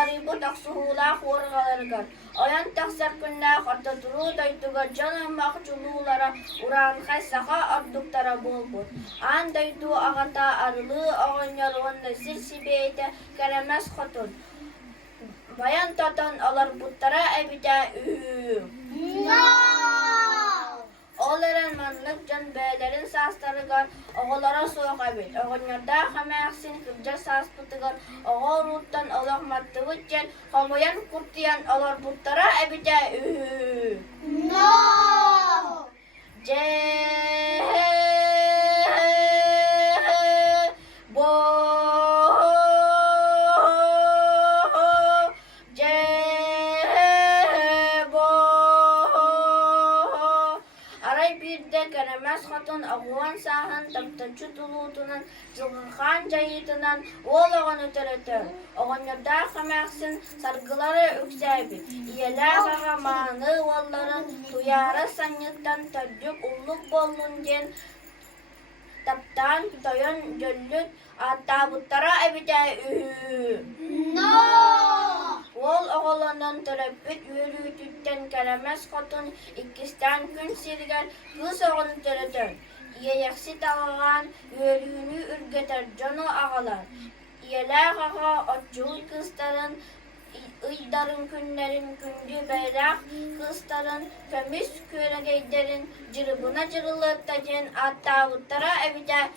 Олары bu taksuhula horgalargar. Oyan taksar günna hatta duru daytuga canım mahcululara uran kaysaha arduktara bolbur. An daytu agata arlı ağanyar onda sirsibeyte kelemez hatun. Bayan tatan alar buttara ebite Oğların manlık can beylerin saslarıgar, oğullara soğuk abit. Oğullarda hamayaksin kırca sas putıgar, oğul ruttan olak mattıvı gel, hamayan kurtiyan alar buttara ebite Keremez hatun ağuan sahan taptaçı tulutunan zılgıhan cayıtınan oğlağın ötürütür. Oğun yurda xamaksın sargıları öksəbi. İyeler ağamanı oğulların tuyarı sanyıktan tördük ulluk bolun den taptan toyun göllük atabutlara ebite Ol oğlanın törepit yürütütten keremez hatun ikisten gün sirger kız oğlun törütür. İyeyeksi tağıgan yürüyünü ürgeter canı ağalar. İyeler ağa otçul kızların ıydarın günlerin gündü bayrak kızların kömüs köregeylerin cırıbına cırılıp da cen atta utara evide